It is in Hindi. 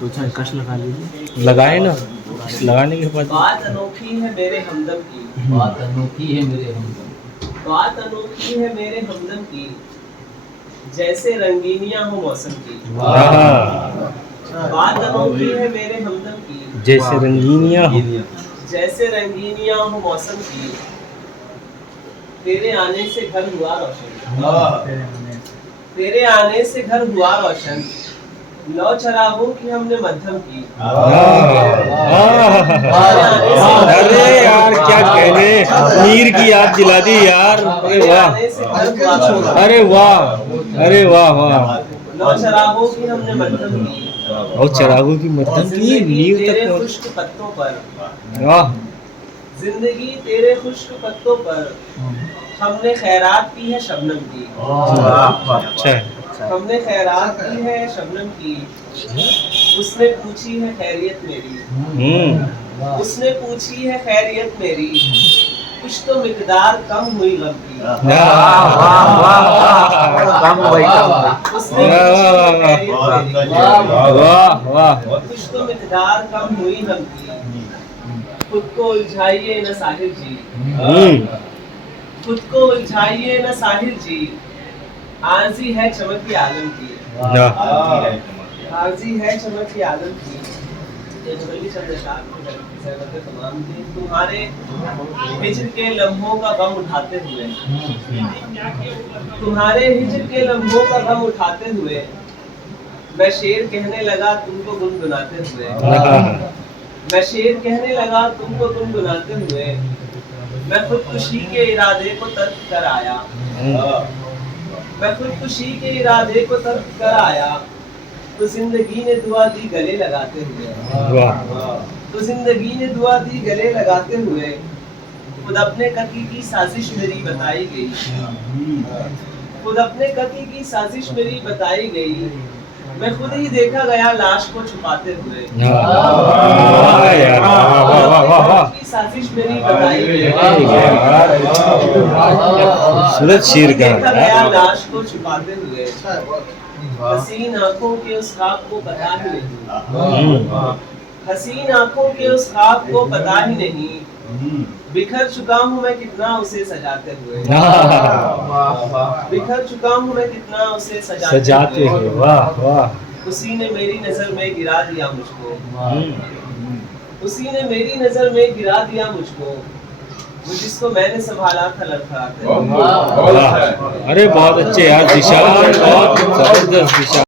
दो चार कश लगा लीजिए। लगाए ना, लगाने के बाद बात अनोखी है मेरे हमदम की, बात अनोखी है मेरे हमदम, बात अनोखी है मेरे हमदम की, जैसे रंगीनियां हो मौसम की। हाँ, बात अनोखी है मेरे हमदम की, जैसे रंगीनियां हो। जैसे रंगीनियां हो मौसम की, तेरे आने से घर हुआ रोशन, तेरे आने से घर हुआ रोशन, लौ चरागों की हमने मध्यम की। अरे यार क्या कहने, मीर की याद दिला दी यार। अरे वाह, अरे वाह, अरे वाह वाह। लौ चरागों की हमने मध्यम की, और चरागों की मध्यम की मीर तेरे तक। खुश्क पत्तों पर, वाह, जिंदगी तेरे खुश्क पत्तों पर, हमने खैरात की है शबनम की। अच्छा है। हमने खैरात की है शबनम की, उसने पूछी है खैरियत मेरी, उसने पूछी है खैरियत मेरी, कुछ तो मिकदार कम हुई गम की। उसने पूछी है खैरियत मेरी, वाह वाह, कुछ तो मिकदार कम हुई गम की। खुद को उलझाइए न साहिर जी, खुद को उलझाइए न साहिर जी, आरज़ी है चमक की आलम की, आरज़ी है चमक की आलम की। तुम्हारे हिज्र के लम्हों का गम उठाते हुए, तुम्हारे हिज्र के लम्हों का गम उठाते हुए, मैं शेर कहने लगा तुमको गुनगुनाते हुए, मैं शेर कहने लगा तुमको गुनगुनाते हुए, मैं खुदकुशी के इरादे को तर्क कर आया, मैं खुदकुशी के इरादे को तर्क कर आया, तो जिंदगी ने दुआ दी गले लगाते हुए, तो जिंदगी ने दुआ दी गले लगाते हुए, खुद अपने कत्ल की साजिश मेरी बताई गई, खुद अपने कत्ल की साजिश मेरी बताई गई, मैं खुद ही देखा गया लाश को छुपाते हुए, की साजिश मेरी बताई गई, सूरज शेर का देखा गया लाश को छुपाते हुए, हसीन आंखों के उस ख्वाब को पता ही नहीं, हसीन आंखों के उस ख्वाब को पता ही नहीं, बिखर चुका हूँ मैं कितना उसे सजाते हुए, बिखर चुका हूँ मैं कितना उसे सजाते हुए। वाह वाह, उसी ने मेरी नजर में गिरा दिया मुझको, उसी ने मेरी नजर में गिरा दिया मुझको, वो जिसको मैंने संभाला था लड़खड़ाते। अरे बहुत अच्छे यार, दिशा बहुत जबरदस्त दिशा।